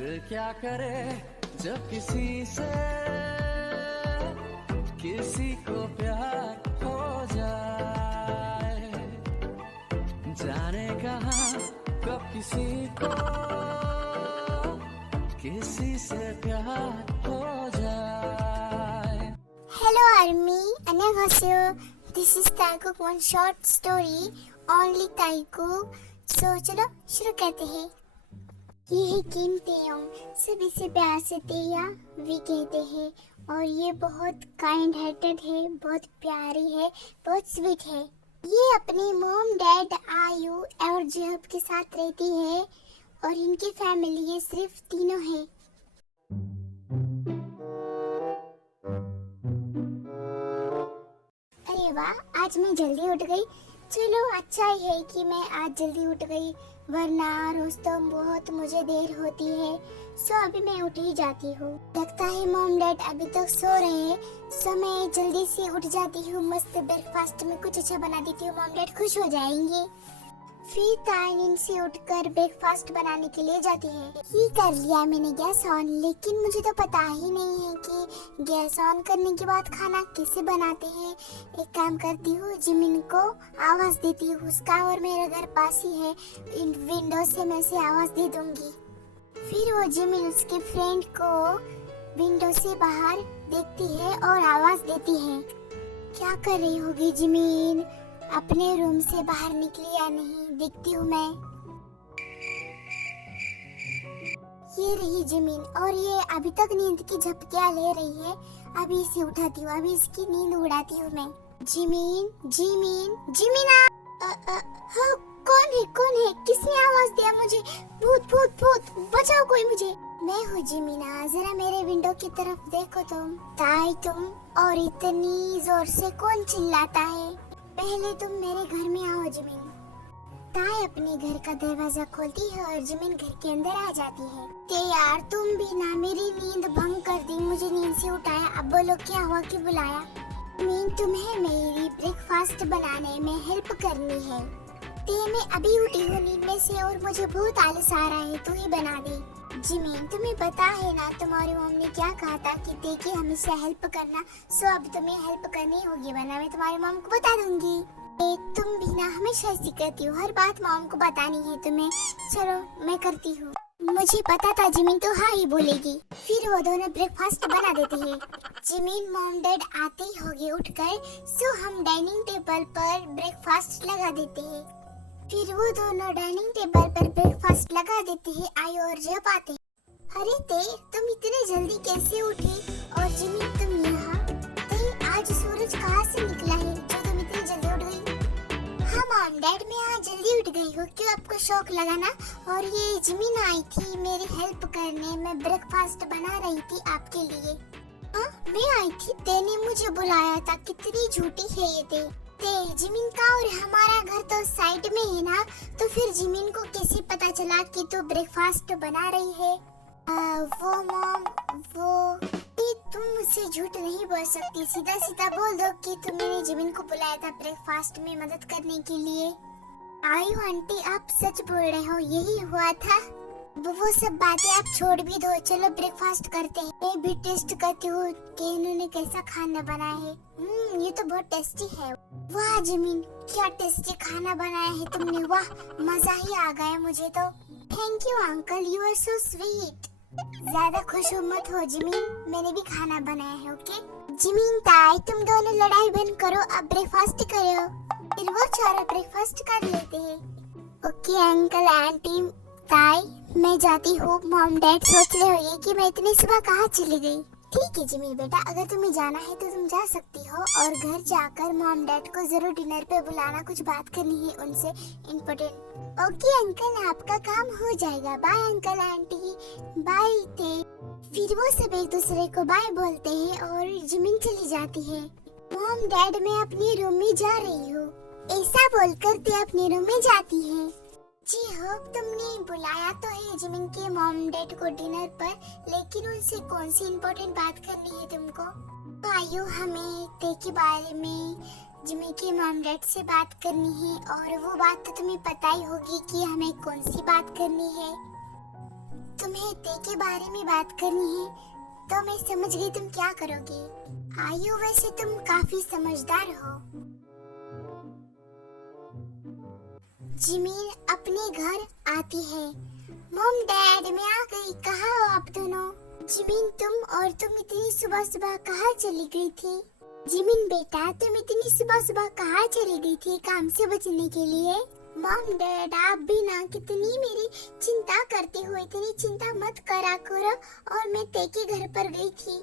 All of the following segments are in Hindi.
दिल क्या करे जब किसी से किसी को प्यार हो जाए, जाने कहाँ कब किसी को किसी से प्यार हो जाए। Hello Army, 안녕하세요. This is Taikuk, one short story, only Taikuk. So चलो शुरू करते हैं। ये है कीमते सब इसे प्यार से तेया भी कहते हैं और ये बहुत काइंड हार्टेड है, बहुत प्यारी है, बहुत स्वीट है। ये अपनी मॉम डैड आयु और जहब के साथ रहती है और इनकी फैमिली ये सिर्फ तीनों है। अरे वाह, आज मैं जल्दी उठ गई। चलो अच्छा ही है कि मैं आज जल्दी उठ गई, वरना रोज तो बहुत मुझे देर होती है। सो अभी मैं उठ ही जाती हूँ। लगता है मॉम डैड अभी तक सो रहे हैं, सो मैं जल्दी से उठ जाती हूँ। मस्त ब्रेकफास्ट में कुछ अच्छा बना देती हूँ, मॉम डैड खुश हो जाएंगे। फिर ताई नींद से उठकर ब्रेकफास्ट बनाने के लिए जाती है। ये कर लिया मैंने गैस ऑन, लेकिन मुझे तो पता ही नहीं है कि गैस ऑन करने के बाद खाना कैसे बनाते हैं। एक काम करती हूँ, जिमिन को आवाज देती हूँ। उसका और मेरा घर पास ही है, इन विंडो से मैं से आवाज दे दूंगी। फिर वो जिमिन उसके फ्रेंड को विंडो से बाहर देखती है और आवाज देती है। क्या कर रही होगी जिमिन? अपने रूम से बाहर निकली या नहीं, देखती हूँ मैं। ये रही जिमिन और ये अभी तक नींद की झपकियाँ ले रही है। अभी इसे उठाती हूँ, अभी इसकी नींद उड़ाती हूँ मैं। जिमिन, जिमिन, जिमिना। हाँ, कौन है? किसने आवाज दिया मुझे? भूत भूत भूत, बचाओ कोई मुझे। मैं हूँ जिमिना, जरा मेरे विंडो की तरफ देखो तुम। ताई तुम, और इतनी जोर से कौन चिल्लाता है? पहले तुम मेरे घर में आओ जिमिन। ताई अपने घर का दरवाजा खोलती है और जिमिन घर के अंदर आ जाती है। ते यार, तुम भी ना मेरी नींद भंग कर दी, मुझे नींद से उठाया। अब बोलो क्या हुआ कि बुलाया? जिमिन, तुम्हें मेरी ब्रेकफास्ट बनाने में हेल्प करनी है। ते मैं अभी उठी हूँ नींद में से और मुझे बहुत आलस आ रहा है, तू ही बना दे। जिमिन, तुम्हें पता है ना तुम्हारी मम्मी ने क्या कहा था कि देखिए हमेशा हेल्प करना। सो अब तुम्हें हेल्प करनी होगी, वरना मैं तुम्हारी मॉम को बता दूंगी। तुम भी ना हमेशा ऐसी करती हो, हर बात मॉम को बतानी है तुम्हें। चलो मैं करती हूँ। मुझे पता था जिमिन तो हाँ ही बोलेगी। फिर वो दोनों ब्रेकफास्ट बना देते हैं। जिमिन मॉम डैड आते ही होंगे उठकर, सो हम डाइनिंग टेबल पर ब्रेकफास्ट लगा देते हैं। फिर वो दोनों डाइनिंग टेबल पर ब्रेकफास्ट लगा देते हैं। आई और जब आते हैं। अरे ते, तुम इतने जल्दी कैसे उठी? और जिमिन तुम यहाँ? ते, आज सूरज कहाँ से निकला है जो तुम इतनी जल्दी उठ गई? हाँ मॉम डैड, मैं आज जल्दी उठ गई हूँ, क्यों आपको शौक लगा ना? और ये जिमिन आई थी मेरी हेल्प करने, मैं ब्रेकफास्ट बना रही थी आपके लिए। हाँ, मैं आई थी, तेने मुझे बुलाया था। कितनी झूठी है ये ते। जिमिन का और हमारा घर तो साइड में है ना, तो फिर जिमिन को कैसे पता चला कि तू ब्रेकफास्ट बना रही है? वो मॉम, तुम मुझसे झूठ नहीं बोल सकती, सीधा सीधा बोल दो कि तुमने जिमिन को बुलाया था ब्रेकफास्ट में मदद करने के लिए। आयु आंटी, आप सच बोल रहे हो, यही हुआ था? वो सब बातें आप छोड़ भी दो, चलो ब्रेकफास्ट करते हैं। मैं भी टेस्ट करती हूँ कि इन्होंने कैसा खाना बनाया है। ये तो बहुत टेस्टी है। वाह जिमिन, क्या टेस्टी खाना बनाया है तुमने, वाह मजा ही आ गया मुझे तो। Thank you uncle, you are so sweet. ज्यादा खुश मत हो जिमिन, मैंने भी खाना बनाया है। ओके जिमिन, ताई तुम दोनों लड़ाई बंद करो, अब ब्रेकफास्ट करो। फिर वो चारों ब्रेकफास्ट कर लेते हैं। ओके अंकल आंटी, ताई मैं जाती हूँ। मॉम डैड सोच रहे होंगे कि मैं इतनी सुबह कहाँ चली गई। ठीक है जिमिन बेटा, अगर तुम्हें जाना है तो तुम जा सकती हो, और घर जाकर मॉम डैड को जरूर डिनर पे बुलाना, कुछ बात करनी है उनसे इम्पोर्टेंट। ओके अंकल, आपका काम हो जाएगा। बाय अंकल आंटी, बाय ते। फिर वो सब एक दूसरे को बाय बोलते हैं और जिमिन चली जाती है। मॉम डैड, मैं अपने रूम में जा रही हूँ, ऐसा बोलकर ते अपने रूम में जाती है। जी हाँ, तुमने बुलाया तो है जिमिन के मॉम डैड को डिनर पर, लेकिन उनसे कौन सी इम्पोर्टेंट बात करनी है तुमको? तो आयु, हमें ते के बारे में जिमिन के मॉम डैड से बात करनी है, और वो बात तो तुम्हें पता ही होगी कि हमें कौन सी बात करनी है। तुम्हें ते के बारे में बात करनी है तो मैं समझ गई तुम क्या करोगे। आयु वैसे तुम काफी समझदार हो। जिमीन अपने घर आती है। मॉम डैड मैं आ गई, कहाँ हो आप दोनों? जिमीन तुम इतनी सुबह सुबह कहाँ चली गई थी? जिमीन बेटा तुम इतनी सुबह सुबह कहाँ चली गई थी काम से बचने के लिए? मॉम डैड आप भी ना कितनी मेरी चिंता करते हो, इतनी चिंता मत करा करो। और मैं ते के घर पर गई थी।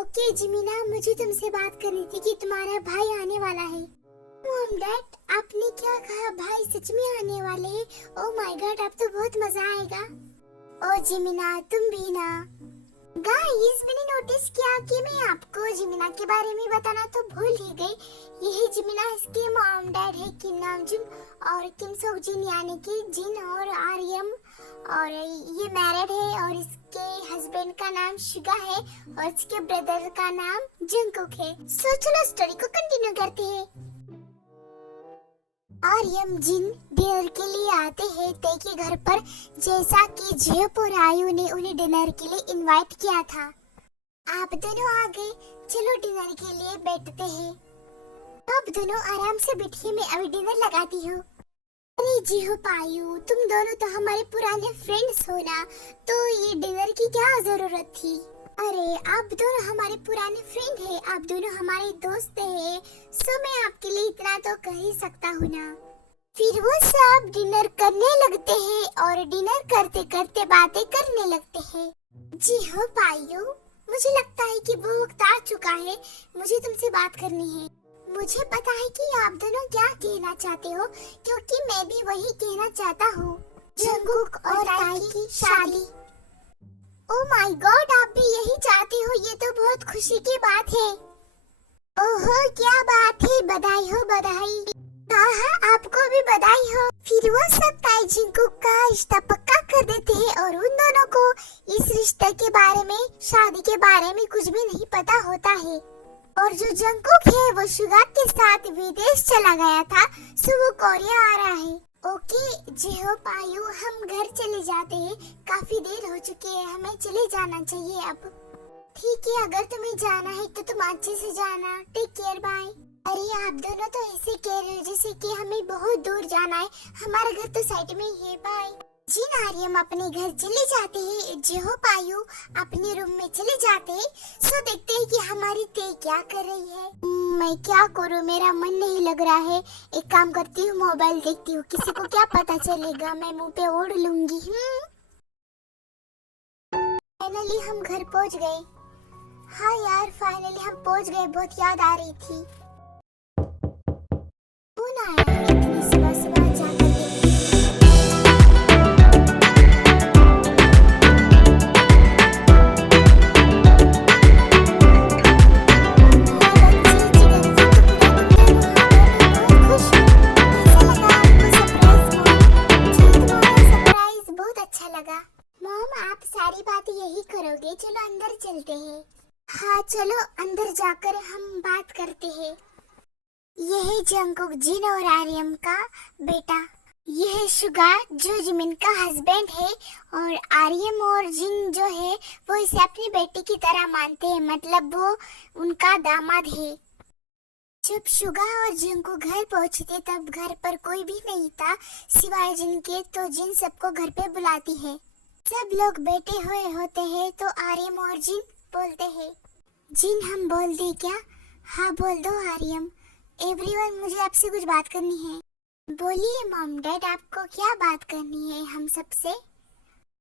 ओके जिमीना मुझे तुमसे बात करनी थी कि तुम्हारा भाई आने वाला है। मॉम डैड आपने क्या कहा, भाई सच में आने वाले हैं? ओह माय गॉड अब तो बहुत मजा आएगा। ओ जिमीना तुम भी ना। गाइस मैंने नोटिस किया कि मैं आपको जिमीना के बारे में बताना तो भूल ही गई। यही जिमीना इसके मॉम डैड है किम नामजुन और किम सोकजिन यानी कि जिन और आर्यम। और ये मैरिड है और इसके हस्बैंड का नाम शुगा है और इसके ब्रदर का नाम जंगकुक है। सो चलो स्टोरी को कंटिन्यू करते हैं। आर्यम जिन डिनर के लिए आते हैं ते के घर पर, जैसा कि जेप और आयु ने उन्हें डिनर के लिए इनवाइट किया था। आप दोनों आ गए, चलो डिनर के लिए बैठते हैं। आप दोनों आराम से बैठिए, मैं अभी डिनर लगाती हूँ। अरे जेप आयु तुम दोनों तो हमारे पुराने फ्रेंड्स हो ना, तो ये डिनर की क्या जरूरत थी? अरे आप दोनों हमारे पुराने फ्रेंड हैं, आप दोनों हमारे दोस्त हैं, सो मैं आपके लिए इतना तो कर ही सकता हूँ ना। फिर वो सब डिनर करने लगते हैं और डिनर करते करते बातें करने लगते हैं। जी हो पायु मुझे लगता है कि वो वक्त आ चुका है, मुझे तुमसे बात करनी है। मुझे पता है कि आप दोनों क्या कहना चाहते हो, क्योंकि मैं भी वही कहना चाहता हूँ। जंगकुक और ताई की शादी। ओह माय गॉड आप भी यही चाहते हो, ये तो बहुत खुशी की बात है। ओहो क्या बात है, बधाई हो बधाई। हाँ आपको भी बधाई हो। फिर वो सब ताई जंगकुक का रिश्ता पक्का कर देते हैं और उन दोनों को इस रिश्ते के बारे में, शादी के बारे में कुछ भी नहीं पता होता है। और जो जंगकुक है वो शुगा के साथ विदेश चला गया था, सो वो कोरिया आ रहा है। ओके जेहो पायु हम घर चले जाते हैं, काफी देर हो चुकी है, हमें चले जाना चाहिए अब। ठीक है अगर तुम्हें जाना है तो तुम अच्छे से जाना, टेक केयर बाय। अरे आप दोनों तो ऐसे कह रहे हो जैसे कि हमें बहुत दूर जाना है, हमारा घर तो साइड में ही है, बाय। जिन आर्यम अपने घर चले जाते हैं, जेहो पायु अपने रूम में चले जाते हैं। सो देखते हैं कि हमारी ते क्या कर रही है। मैं क्या करूं, मेरा मन नहीं लग रहा है। एक काम करती हूँ मोबाइल देखती हूँ, किसी को क्या पता चलेगा, मैं मुंह पे ओढ़ लूंगी। फाइनली हम घर पहुँच गए। हाँ यार फाइनली हम पहुँच गए, बहुत याद आ रही थी। कौन आया है इतनी सुबह सुबह, जाकर करोगे? चलो अंदर चलते हैं। हाँ चलो अंदर जाकर हम बात करते हैं। यह जंगकुक जिन और आर्यम का बेटा, यह शुगा जो जिमिन का हस्बैंड है, और आर्यम और जिन जो है वो इसे अपनी बेटी की तरह मानते हैं, मतलब वो उनका दामाद है। जब शुगा और जंगकुक घर पहुंचते तब घर पर कोई भी नहीं था सिवाय जिन के, तो जिन सबको घर पे बुलाती है। सब लोग बैठे हुए होते हैं तो आर्यम और जिन बोलते हैं। जिन हम बोल दे क्या? हाँ बोल दो आर्यम। एवरीवन मुझे आपसे कुछ बात करनी है। बोलिए मॉम डैड आपको क्या बात करनी है हम सबसे?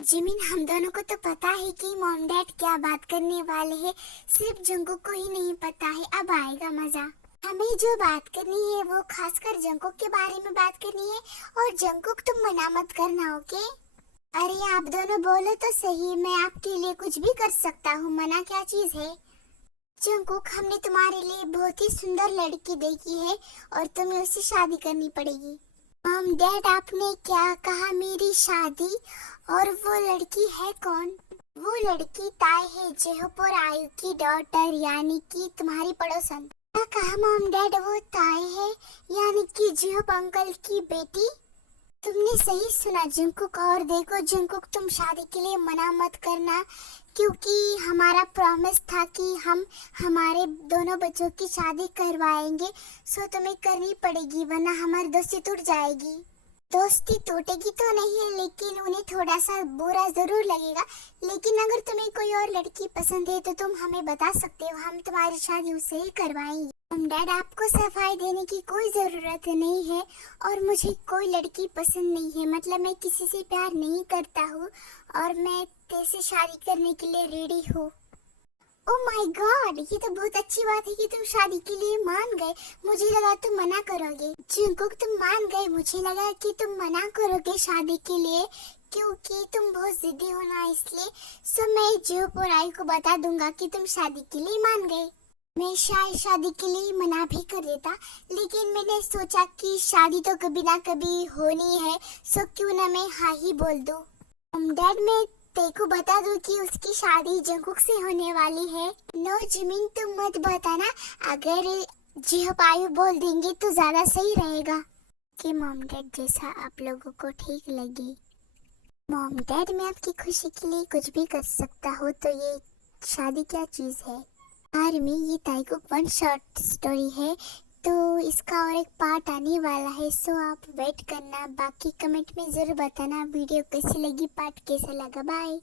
जिमिन हम दोनों को तो पता है कि मॉम डैड क्या बात करने वाले हैं, सिर्फ जंगकुक को ही नहीं पता है, अब आएगा मजा। हमें जो बात करनी है वो खासकर जंगकुक के बारे में बात करनी है, और जंगकुक तुम मना मत करना ओके? अरे आप दोनों बोलो तो सही, मैं आपके लिए कुछ भी कर सकता हूँ, मना क्या चीज है? जंगकुक हमने तुम्हारे लिए बहुत ही सुंदर लड़की देखी है और तुम्हें उससे शादी करनी पड़ेगी। मॉम डैड आपने क्या कहा, मेरी शादी? और वो लड़की है कौन? वो लड़की ताई है, जेहोपोर आयु की डॉटर, यानी कि तुम्हारी पड़ोसन। क्या कहा मॉम डैड, वो ताई है यानी कि जेहोप अंकल की बेटी? तुमने सही सुना जंकुक, और देखो जंकुक, तुम शादी के लिए मना मत करना, क्योंकि हमारा प्रॉमिस था कि हम हमारे दोनों बच्चों की शादी करवाएंगे। सो तुम्हें करनी पड़ेगी, वरना हमारी दोस्ती टूट जाएगी। दोस्ती टूटेगी तो नहीं, लेकिन उन्हें थोड़ा सा बुरा जरूर लगेगा। लेकिन अगर तुम्हें कोई और लड़की पसंद है तो तुम हमें बता सकते हो, हम तुम्हारी शादी उससे ही करवाएंगे। डैड, आपको सफाई देने की कोई जरूरत नहीं है, और मुझे कोई लड़की पसंद नहीं है। मतलब मैं किसी से प्यार नहीं करता हूँ, और मैं तेरे शादी करने के लिए रेडी हूँ। ओ माय गॉड, ये तो बहुत अच्छी बात है कि तुम शादी के लिए मान गए। मुझे लगा तुम मना करोगे। जंकुक, तुम मान गए, मुझे लगा कि तुम मना करोगे शादी के लिए, क्योंकि तुम बहुत जिद्दी हो ना, इसलिए। सो मैं जियोप और आई को बता दूंगा कि तुम शादी के लिए मान गए। मैं शायद शादी के लिए मना भी कर देता, लेकिन मैंने सोचा कि शादी तो कभी ना कभी होनी है, सो क्यों ना मैं हाँ ही बोल दूं। डैड, मैं तेको बता दूं कि उसकी शादी जंकुक से होने वाली है। नो जिमिन, तुम मत बताना, अगर जिहपायु बोल देंगे तो ज्यादा सही रहेगा। कि मॉम डैड, जैसा आप लोगों को ठीक लगे। मॉम डैड, मैं आपकी खुशी के लिए कुछ भी कर सकता हूँ, तो ये शादी क्या चीज है। आर्मी, ये ताइकुक वन शॉर्ट स्टोरी है, तो इसका और एक पार्ट आने वाला है। सो आप वेट करना, बाकी कमेंट में जरूर बताना वीडियो कैसी लगी, पार्ट कैसा लगा। बाय।